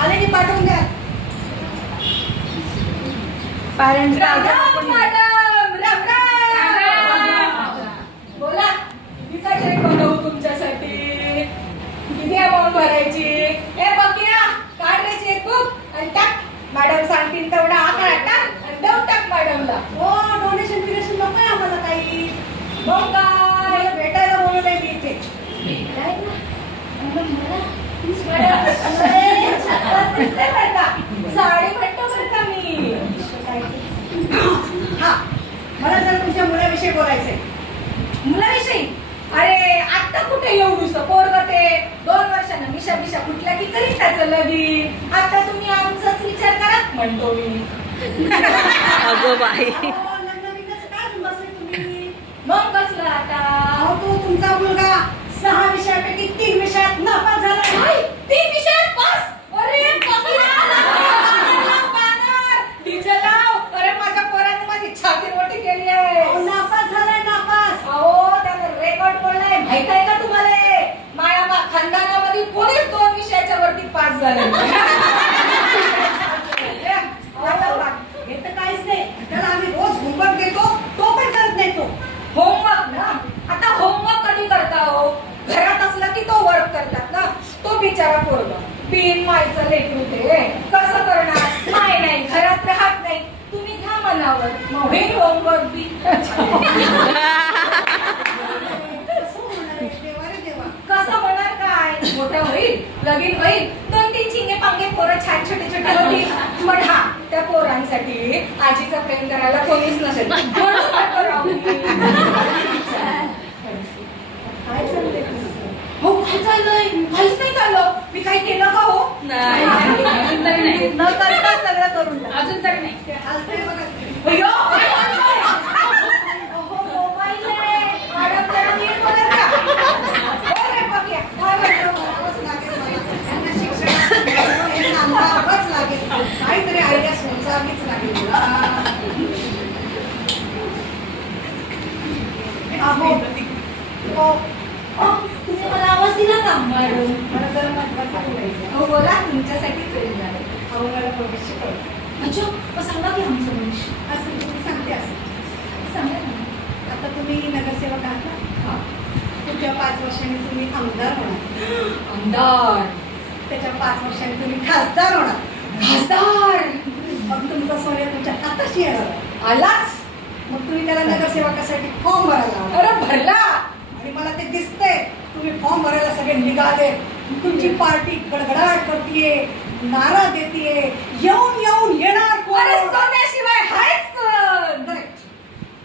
आले की पाठवून द्या. Parents madam Ram Ram. बोला कितीचा चेक बनवू तुमच्यासाठी? किती अमाऊंट भरायची? ए बघिया काढ रे चेकबुक आणि टाक. मॅडम सांगतील तेवढा आकडा टाक आणि देऊन टाक मॅडमला. हो डोनेशन फिनेशन नको आहे आम्हाला काही. मग काय मला भेटायला बोलू नाही मी इथे. साडी म्हणतो बरं का मी. हा मला जर तुमच्या मुलाविषयी बोलायचंय. मुलाविषयी? अरे आता कुठे एवढूस पोरग ते 2 वर्षांना मिशा मिशा कुठल्या की तरी त्याचं लगीन. आता तुम्ही आमचाच विचार करा म्हणतो मी. अगो बाई मग कसलं आता? तो तुमचा मुलगा 6 विषयापैकी 3 विषयात नापास झाला. 3 विषयात पास? अरे अरे माझ्या पोराने माझी छाती मोठी केली आहे. नापास झालाय नापास. अहो त्यानं रेकॉर्ड बोललाय माहित आहे का तुम्हाला? माझ्या खानदानामध्ये कोणीच 2 विषयाच्या वरती पास झाले. हे तर काहीच नाही. त्याला आम्ही रोज होमवर्क देतो तो पण करत नाही. तो होमवर्क ना आता होमवर्क कधी करता हो? घरात असला की तो वर्क करतात ना. तो बिचारा पोरगा पीन मायचं लेकरू ते कसं करणार? नाही घरात राहत नाही. तुम्ही घ्या मनावर मग होईल होमवर्क बी. कसं होणार काय? मोठं होईल लगीन होईल 2-3 चिंगे पांगे पोरं छान छोटे छोटे होतील. पण हा त्या पोरांसाठी आजीचं प्रेम करायला कोणीच नसेल म्हणून नको राहू मी. काय चाललंय? हो काय चाललंय? काहीच नाही चाललं. मी काही केलं का हो? नाही न करता सगळं करून टाक. अजून तर नाही. चालतंय बघा. अय्यो, काय चाललंय? अहो, मोबाईल आहे. मॅडम जरा नीट बोला का? हो रे बघ्या. काय म्हणतो? करावंच लागेल मला. त्यांना शिक्षणाचं हे सांगावंच लागेल. काहीतरी आयडिया सोचावीच लागेल मला. अहो, तुम्ही मला आवाज दिला का? मॅडम मला जरा महत्वाचं बोलायचं. हो बोला तुमच्यासाठीच वेळ झाला. अहो मला प्रवेश शिकवलं. अच्छा मग सांगा की आमचं भविष्य. असं तुम्ही सांगते असं सांगा ना. आता तुम्ही नगरसेवक आहात ना. हा पुढच्या 5 वर्षांनी तुम्ही आमदार होणार. आमदार? त्याच्या 5 वर्षांनी तुम्ही खासदार होणार. खासदार? मग तुमचा सोन्या तुमच्या हाताशी येणार. आलाच मग तुम्ही त्याला नगरसेवकासाठी फॉर्म भरायला. अरे भरला आणि मला ते दिसतंय तुम्ही फॉर्म भरायला सगळे निघाले. तुमची पार्टी गडगडाट करतीये नारा देतीये. येऊन येणार कोण? अरे सोन्याशिवाय हायच कोण? करेक्ट.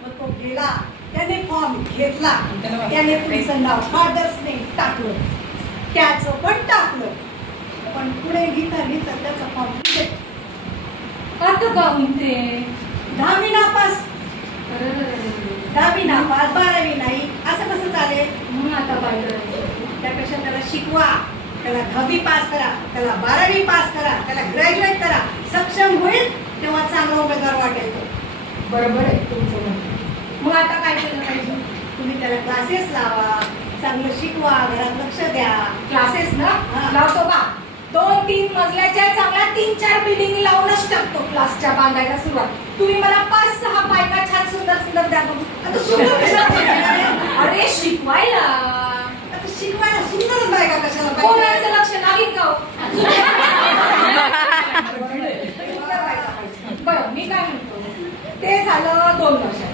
मग तो गेला त्याने फॉर्म घेतला. त्याने तुमचं नाव फादर्सने टाकलं. त्याचं पण टाकलं. पण पुढे लिहिता त्याचा फॉर्म आता का म्हणते 10वी नापास. 10वी नापास 12वी नाही असं कसं चालेल? म्हणून आता काय करायचं? त्यापेक्षा त्याला शिकवा. त्याला 10वी पास करा. त्याला 12वी पास करा. त्याला ग्रॅज्युएट करा. सक्षम होईल तेव्हा चांगला उमेदवार वाटेल तो. बरोबर आहे तुमचं म्हणणं. मग आता काय केलं पाहिजे? तुम्ही त्याला क्लासेस लावा. चांगलं शिकवा. घरात लक्ष द्या. क्लासेस ना लावतो का? 2-3 मजल्याच्या चांगल्या 3-4 बिल्डिंग लावूनच टाकतो. क्लासच्या बांधायला सुरुवात. तुम्ही मला 5-6 बायका छान सुंदर द्या. आता सुंदर कशाला? अरे शिकवायला. आता शिकवायला सुंदर बायका कशाला? कोणाचं लक्ष लागेल का? बरं मी काय म्हणतो ते झालं 2 वर्षात.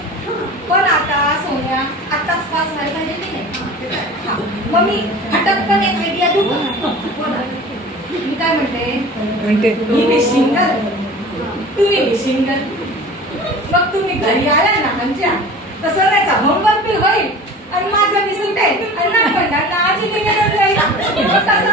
पण आता सोन्या आताच पास व्हायला पाहिजे की नाही? मग मी फटकन एक आयडिया देऊ का? मी काय म्हणते मी बी सिंगल तुम्ही बी सिंगल. मग तुम्ही घरी आला ना आमच्या तसं त्याचा होमवर्क बी होईल आणि माझं बी सुटेल आणि ना आजी निघून जाईल. कसं